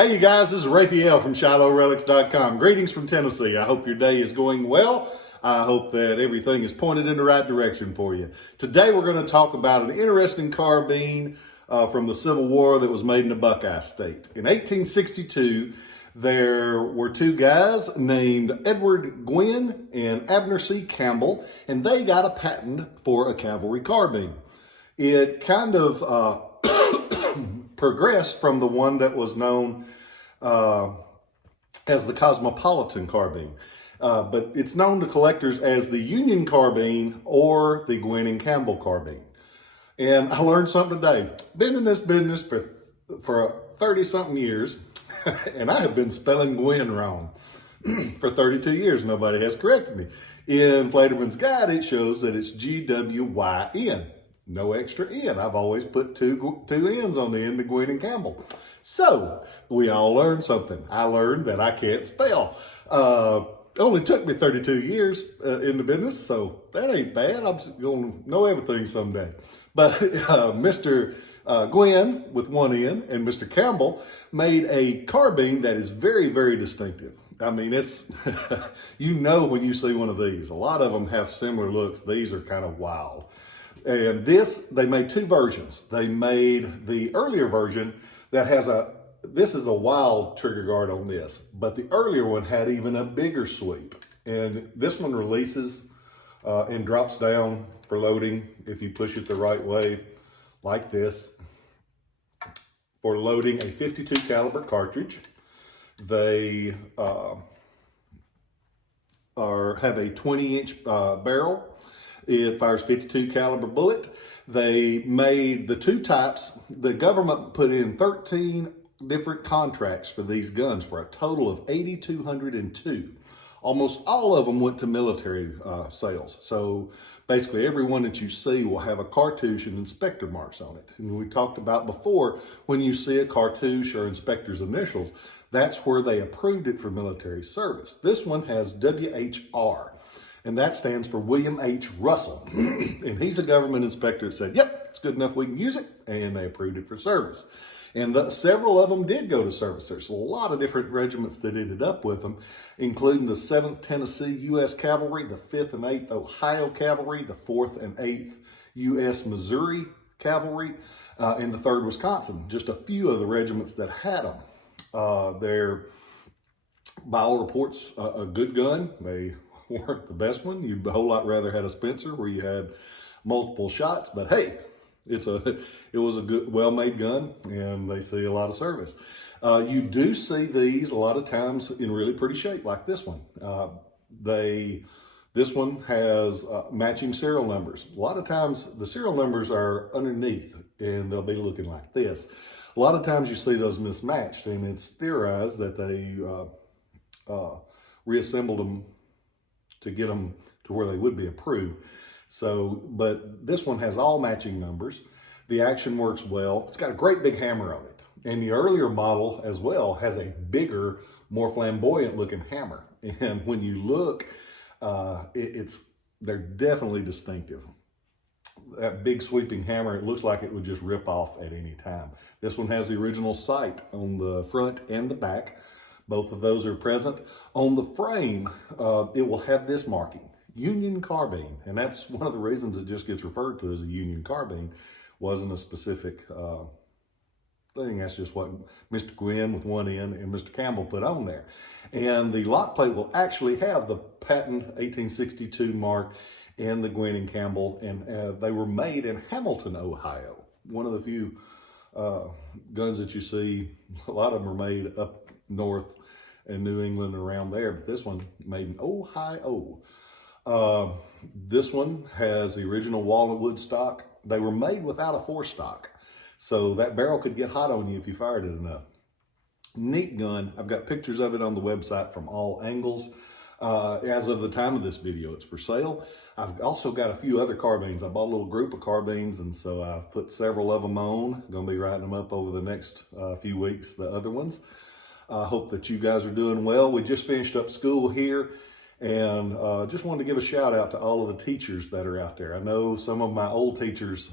Hey you guys, this is Rafael from ShilohRelics.com. Greetings from Tennessee. I hope your day is going well. I hope that everything is pointed in the right direction for you. Today we're going to talk about an interesting carbine from the Civil War that was made in the Buckeye State. In 1862, there were two guys named Edward Gwyn and Abner C. Campbell, and they got a patent for a cavalry carbine. It kind of progressed from the one that was known as the Cosmopolitan carbine. But it's known to collectors as the Union carbine or the Gwyn Campbell carbine. And I learned something today. Been in this business for 30-something years, and I have been spelling Gwyn wrong for 32 years. Nobody has corrected me. In Flaterman's Guide, it shows that it's Gwyn. No extra N. I've always put two N's on the end of Gwyn and Campbell. So, we all learned something. I learned that I can't spell. It only took me 32 years in the business, so that ain't bad. I'm going to know everything someday. But Mr. Gwyn, with one N, and Mr. Campbell made a carbine that is very, very distinctive. I mean, it's, you know when you see one of these. A lot of them have similar looks. These are kind of wild. And they made two versions. They made the earlier version that has this is a wild trigger guard on this, but the earlier one had even a bigger sweep. And this one releases and drops down for loading if you push it the right way, like this, for loading a 52 caliber cartridge. They have a 20-inch barrel. It fires 52 caliber bullet. They made the two types. The government put in 13 different contracts for these guns for a total of 8,202. Almost all of them went to military sales. So basically every one that you see will have a cartouche and inspector marks on it. And we talked about before, when you see a cartouche or inspector's initials, that's where they approved it for military service. This one has WHR. And that stands for William H. Russell. And he's a government inspector that said, yep, it's good enough, we can use it. And they approved it for service. And several of them did go to service. There's a lot of different regiments that ended up with them, including the 7th Tennessee U.S. Cavalry, the 5th and 8th Ohio Cavalry, the 4th and 8th U.S. Missouri Cavalry, and the 3rd Wisconsin. Just a few of the regiments that had them. They're, by all reports, a good gun. They weren't the best one. You'd a whole lot rather had a Spencer where you had multiple shots, but hey, it was a good, well-made gun, and they see a lot of service. You do see these a lot of times in really pretty shape, like this one. This one has matching serial numbers. A lot of times the serial numbers are underneath, and they'll be looking like this. A lot of times you see those mismatched, and it's theorized that they reassembled them to get them to where they would be approved. So, but this one has all matching numbers. The action works well. It's got a great big hammer on it. And the earlier model as well has a bigger, more flamboyant looking hammer. And when you look, they're definitely distinctive. That big sweeping hammer, it looks like it would just rip off at any time. This one has the original sight on the front and the back. Both of those are present. On the frame, it will have this marking, Union carbine. And that's one of the reasons it just gets referred to as a Union carbine. Wasn't a specific thing. That's just what Mr. Gwyn with one N and Mr. Campbell put on there. And the lock plate will actually have the patent 1862 mark and the Gwyn and Campbell. And they were made in Hamilton, Ohio. One of the few guns that you see, a lot of them are made up north in New England and around there, but this one made in Ohio. This one has the original walnut wood stock. They were made without a forestock, so that barrel could get hot on you if you fired it enough. Neat gun. I've got pictures of it on the website from all angles. As of the time of this video, it's for sale. I've also got a few other carbines. I bought a little group of carbines, and so I've put several of them on. Going to be writing them up over the next few weeks, the other ones. I hope that you guys are doing well. We just finished up school here, and just wanted to give a shout out to all of the teachers that are out there. I know some of my old teachers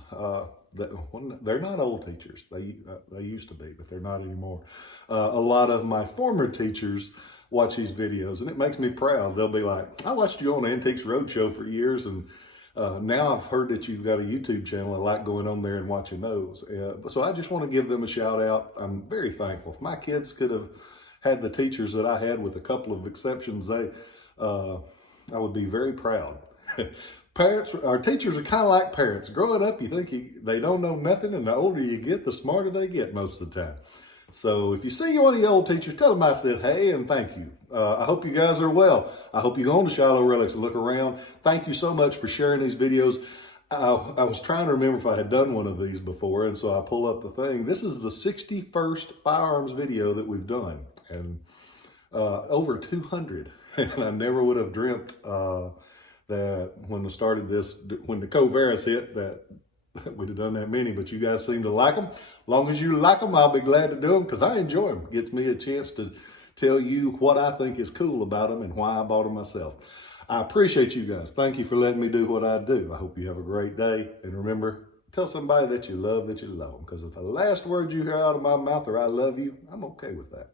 they're not old teachers. They used to be, but they're not anymore. A lot of my former teachers watch these videos, and it makes me proud. They'll be like, I watched you on Antiques Roadshow for years, and now I've heard that you've got a YouTube channel. I like going on there and watching those. So I just want to give them a shout out. I'm very thankful. If my kids could have had the teachers that I had, with a couple of exceptions, I would be very proud. Parents, our teachers are kind of like parents. Growing up, you think they don't know nothing, and the older you get, the smarter they get most of the time. So if you see one of the old teachers, tell them I said hey and thank you. I hope you guys are well. I hope you go on to Shiloh Relics and look around. Thank you so much for sharing these videos. I was trying to remember if I had done one of these before, and so I pull up the thing. This is the 61st firearms video that we've done, and over 200. And I never would have dreamt that when I started this, when the co-virus hit, that we'd have done that many. But you guys seem to like them. As long as you like them, I'll be glad to do them, because I enjoy them. Gets me a chance to tell you what I think is cool about them and why I bought them myself. I appreciate you guys. Thank you for letting me do what I do. I hope you have a great day. And remember, tell somebody that you love them, because if the last words you hear out of my mouth are I love you, I'm okay with that.